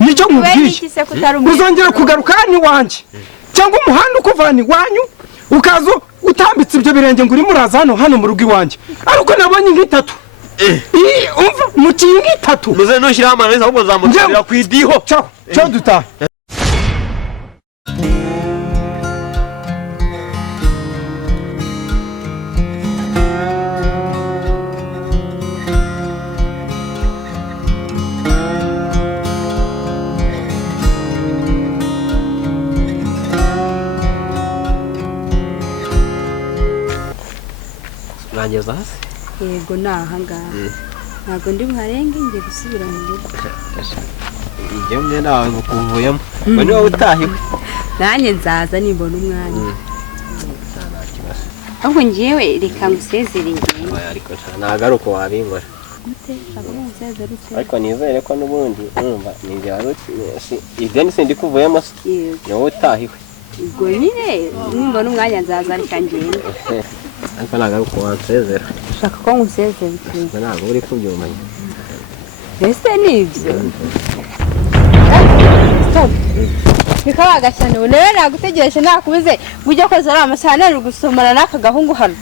nicyo nkubwiye uzongera kugaruka hano iwanjye cyangwa umuhanda ukuvana iwanyu ukaza utambitse ibyo birenge ngo urimo uraza hano mu rugo iwanjye ariko nabonye nk'itatu umva muciye nk'itatu muze nushyiraho amananiza ahubwo nzamutabira ku idiho cyo dutahe ngeza hasi yego nahangaha ntabwo ndi buharenge ngiye gusubira mu rugo igihe umwe nawe ngukuvuyemo ngo niwe utahiwe nanjye nzaza nimbona umwanya ahubwo ngiyewe reka ngusezere ngende ariko nagaruko wabingora ariko nizere ko n'ubundi numva ninjye ideni sindi kuvuyemo niwe utahiwe ubwo nyine nimbona umwanya nzaza reka ngende ariko nagaruko wansezera ushaka ko ngusezera bitewe ntabwo uri kubyumanya mbese nibyo bikabaga cyane ubu rero nagutegereje nakubuze ujya koza ari amasaha nari gusomana n'aka gahungu hano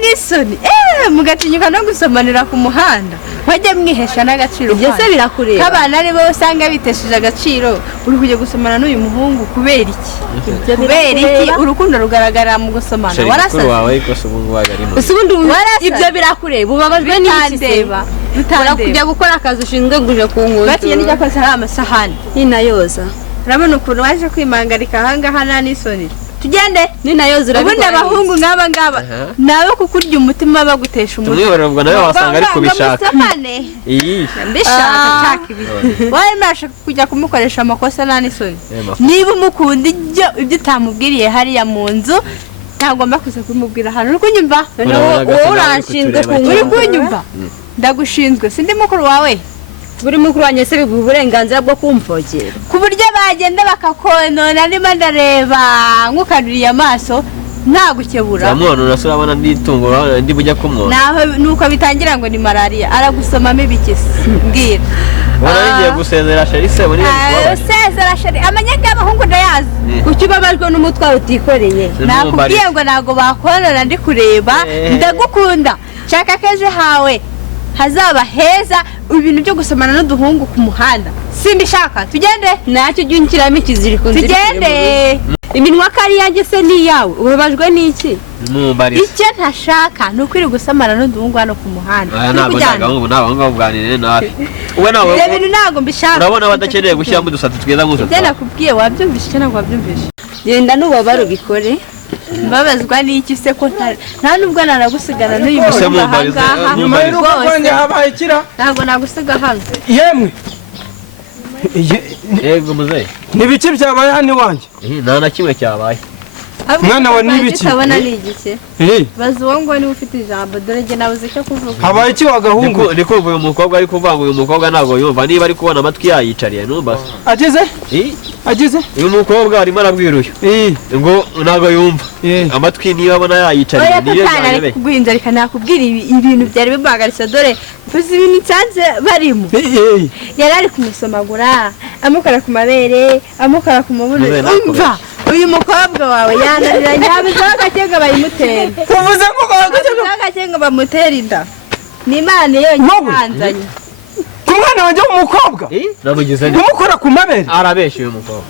n'isoni mugatinyuka no gusomanira ku muhanda wajya mwihesha n'agaciro ibyo se birakureba abana ari bo usanga bitesheje agaciro uri kujya gusomana n'uyu muhungu kubera iki urukundo rugaragara mu gusomana warasaze wawe ariko se ubu wagari mu ibyo birakureba ubabajwe n'ikiseba kujya gukora akazi ushinzwe guje ku nkunzi batiye n'ijya koza ari amasahani ninayoza urabona ukuntu waje kwimangarika ahangaha n'isoni tugende ninayoza ubundi abahungu nk'aba ngaba nawe kukurya umutima bagutesha umutwe tumwihorera ubwo nawe wasanga ari kubishaka mbishaka ibi wowe nashaka kujya kumukoresha amakosa n'isoni niba umukunda ibyo utamubwiriye hariya mu nzu ntagomba kuza kumubwira hano uri kunyumva wowe uranshinzwe uri kunyumva ndagushinzwe sindi mukuru wawe buri mukuru wanjye se bivuga uburenganzira bwo kumvogera ku buryo bagenda bakakonona niba ndareba nk'ukanuriye amaso ntagukebura zamubona urasura abona nditungura ndi bujya kumwona naho nuko bitangira ngo ni malaria aragusomamo ibikisi mbwira waragiye gusezera sheri se muri sezera sheri amanyanga y'abahungu ndayazi kuki ubabajwe n'umutwaro utikoreye nakubwiye ngo ntago bakonona ndi kureba ndagukunda shaka keje hawe hazaba heza ibintu byo gusomana n'uduhungu ku muhanda simbishaka tugende nacyo ujye unkiramo ikiziriko tugende iminwa kari yanjye se n'iyawe ubabajwe n'iki icyo ntashaka ni ukwiri gusomana n'uduhungu hano ku muhanda ntabwo bwanire nawe ibyo bintu ntabwo mbishaka urabona badakeneye gushyiramo udusatsi twiza nk'utwo ibyo nakubwiye wabyumvishe cyangwa ntabwo wabyumvishe genda n'ubabare ubikore mbabazwa n'iki se ko nta nubwo nanagusigana n'uyu muntu ahangaha nyuma y'urugo rwanjye habaye ikira ntabwo nagusiga hano yemwe yego muzehe n'ibiki byabaye hano iwanjye nta na kimwe cyabaye mwana wa n'ibiki utabona ni igiki baza uwo ngo niba ufite ijambo dore njye nabuze icyo kuvuga habaye iki wagahungu ndi kumva uyu mukobwa ari kuvuga ngo uyu mukobwa ntabwo yumva niba ari kubona amatwi yayicariye numva ageze uyu mukobwa arimo arabwira uyu ngo ntabwo yumva amatwi niba abona yayicariye niyo zanyebe kuguhinza reka nakubwira ibintu byari bibagaritse dore uzi ibintu nsanze barimo yari ari kumusomagura amukora ku mabere amukora ku mabuno umva uyu mukobwa wawe yananiranye habuzeho agakenga bayimutera uvuze ngo agakenga bamutera inda ni imana yonyine ihanzanye ku mwana wanjye w'umukobwa umukora ku mabere arabeshya uyu mukobwa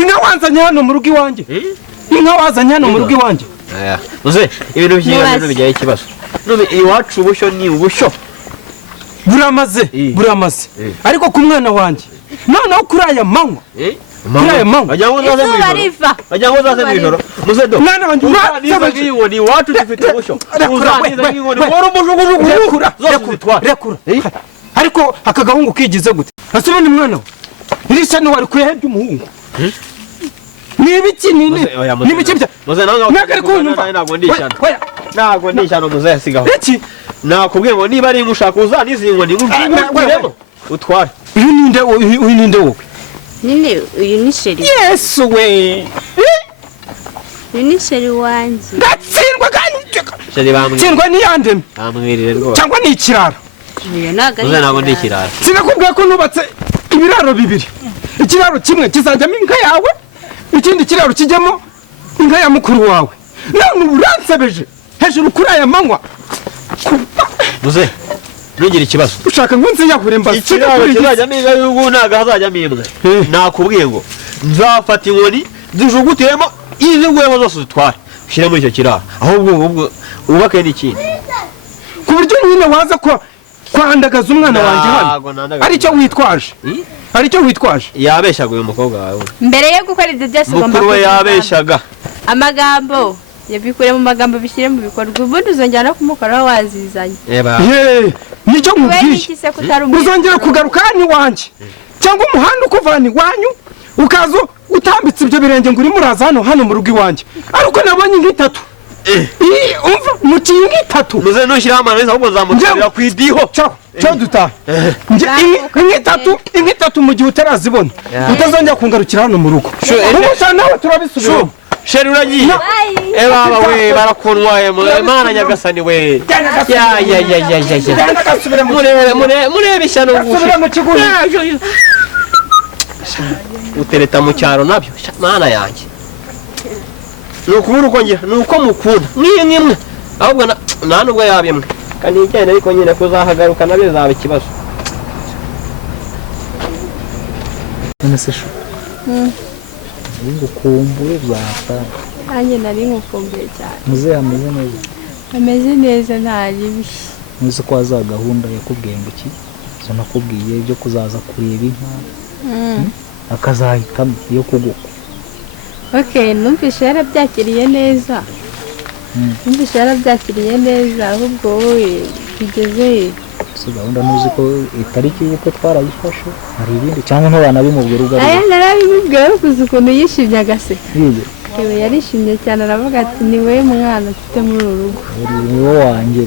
inka wanzanye hano mu rugo iwanjye inka wazanye hano mu rugo iwanjye uze ibintu by'ibintu bijyaho ikibazo iwacu ubushyo ni ubushyo buramaze ariko ku mwana wanjye noneho kuri aya manywa ajya ngo uzaze mu ijoro muze do mwana wanjye niba nk'inkoni iwacu dufite ubushyo uzaniza nk'inkoni wari umujugujugu rekura ariko aka gahungu kigize gute nasubone mwana we iri sano wari kuyahe by'umuhungu n'ibiki n'ibiki bya muze ntabwo ndishyano muze yasigaho nakubwiye ngo niba ari ingushaka uzaniza inkoni nguremo utware uyu ninde wowe nine uyu ni sheri yesu we uyu ni sheri wanjye ndatsindwa kandi sheri bamwe tsindwa n'iyandeme bamwirire rwose cyangwa ni ikirara Muze ntabwo ndi ikirara. Sinakubwiye ko nubatse ibiraro bibiri. Ikiraro kimwe kizajyamo inka yawe, ikindi kiraro kijyamo inka ya mukuru wawe. None uransebeje hejuru kuri aya manywa. Muze ntugire ikibazo. Ushaka ngo nziyahure mba. Ikiraro kizajyamo inka y'ubu ntabwo hazajyamo imbwa. Nakubwiye ngo nzafata inkoni zijugutiremo izi ngwebo zose zitware. Ushyire muri icyo kiraro. Ahubwo ubake n'ikindi. Ku buryo nyine waza kwandagaza umwana wanjye hano. Aricyo witwaje. Aricyo witwaje. Yabeshaga uyu mukobwa wawe. Mbere yo gukora ibyo byose ugomba mukuru we yabeshaga. Amagambo yabikure mu magambo bishyire mu bikorwa ubundi uzongera no kumukoraho wazizanye. Nicyo nkubwiye. Uzongera kugaruka hano iwanjye cyangwa umuhanda ukuvana iwanyu ukaza utambitse ibyo birenge ngo urimo uraza hano mu rugo iwanjye. Ariko nabonye nk'itatu. Umva mukiye nk'itatu. Muze nushyiraho amananiza ahubwo nzamutabira ku idiho. Cyo dutaha. Nk'itatu mu gihe utarazibona. Utazongera kungarukira hano mu rugo. Umusha nawe turabisubira. Sheri uragiye. Baba we barakunwaye Imana nyagasani we. Murebe ishyano ngufi. Utereta mu cyaro nabyo Mana yanjye. Nukubura uko ngira nuko mukunda mwimwe ahubwo nta nubwo yabimwe kandi igenda ariko nyine kuzahagaruka nabyo zaba ikibazo. Umusesho ngukumbuye byasa nanjye nari ngukumbuye cyane. Muze ameze neza. Ameze neza ntaribi. Muze ko aza gahunda yakubwiye ngo iki zo nakubwiye ibyo kuzaza kureba inka akazahitamo iyo kuguka. Okay, numvise yarabyakiriye neza. Numvise yarabyakiriye neza ahubwo wowe bigeze. So gahunda nuzi ko itariki y'uko twarayifashe hari ibindi cyangwa ntobana bimubwira ugaruka. Narabimubwira kuza ukuntu yishimye agase. Yego. Yarishimye cyane aravuga ati ni we mwana ufite muri uru rugo. Ni wowe wanjye.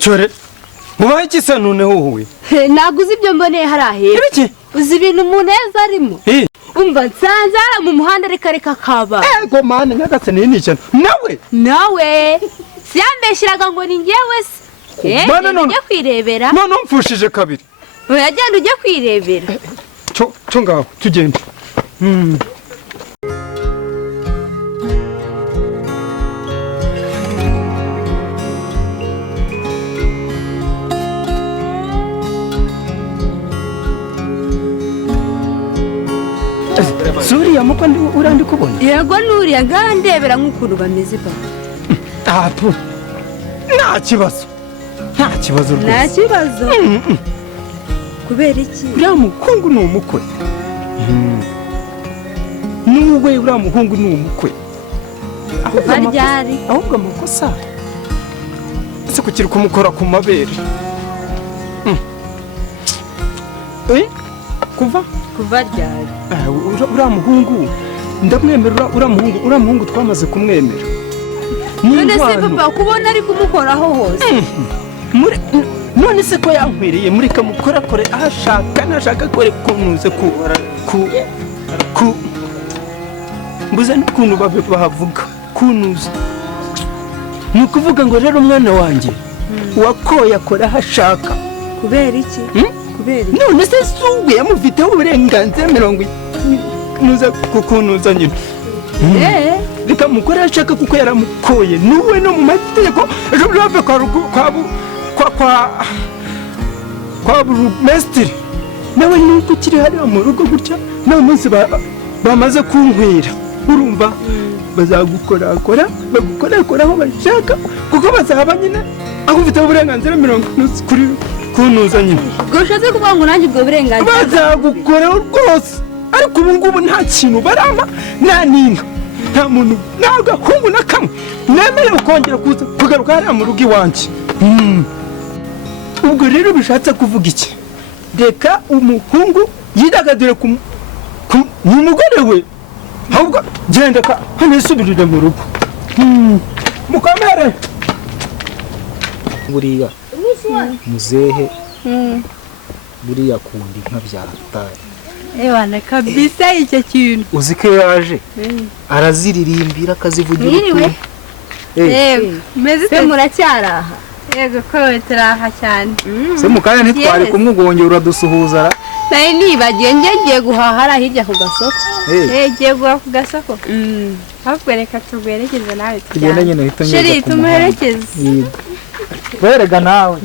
Cyore mubaye ikisa noneho wowe. Naguze ibyo mboneye harahera. Ibiki? Uzi ibintu umuneza arimo. Umva nsanze ara mu muhanda reka kaba. Ego mana nyagasani ni cyane. Nawe siyambeshiraga ngo ni ngewe se. Mana none ujye kwirebera. None mfushije kabiri. Uragenda ujye kwirebera. Cyo ngaho tugende. Suriya muko urandi kubona. Yego nuriya ngandebera nk'ukuntu bameze ba. Apu. Nta kibazo rwose. Nta kibazo. Kubera iki? Uriya muhungu ni umukwe. Nuwe uriya muhungu ni umukwe. Baryari. Ahubwo amakosa. Ese kukiri kumukora ku mabere. Kuva ryari. Uriya muhungu ndamwemera. Uriya muhungu twamaze kumwemera. None se papa kubona ari kumukoraho hose. None se ko yankwereye muri kamukora kore ashaka nashaka kore kunuze ku mbuze n'ukuntu bahavuga kunuza. Ni ukuvuga ngo rero umwana wanjye wakoye akora hashaka. Kubera iki? None se suwe yamufiteho uburenganzira 70 nuza kukunuza nyine. Reka mukora ashaka kuko yaramukoye nuwe no mu mategeko ejo bave kwa burugumesitiri nawe nuko ukiri hariya mu rugo gutya nta munsi bamaze kunkwira urumva bazagukorakora bagukorakoraho bashaka kuko bazaba nyine aho ufite uburenganzira 70 kuri kunuza nyine. Gushatse kuvuga ngo nanjye ubwo burenganzira bazagukoraho rwose ariko ubu ngubu nta kintu barama nta ninka nta muntu nta gahungu na kamwe nemerewe kongera kugaruka hariya mu rugo iwanjye. Ubwo rero bishatse kuvuga iki? Reka umuhungu yidagadure ku mugore we ahubwo genda hano isubirire mu rugo. Mukomere buriya muzehe buriya akunda inka bya hatari. Ewana kabisa icyo kintu. Uzi ko yaje araziririmbira akazivugira utuntu. Yego meze se muracyaraha. Yego ko turaha cyane. Se mukanya ntitwari kumwugongera uradusuhuza ra. Nari nibagiye ngiye guhahara hirya ku gasoko. Ngiye guha ku gasoko. Ahubwo reka tugwerekeze nawe tugende nyine hita Sheri tumuherekeze. Werega nawe.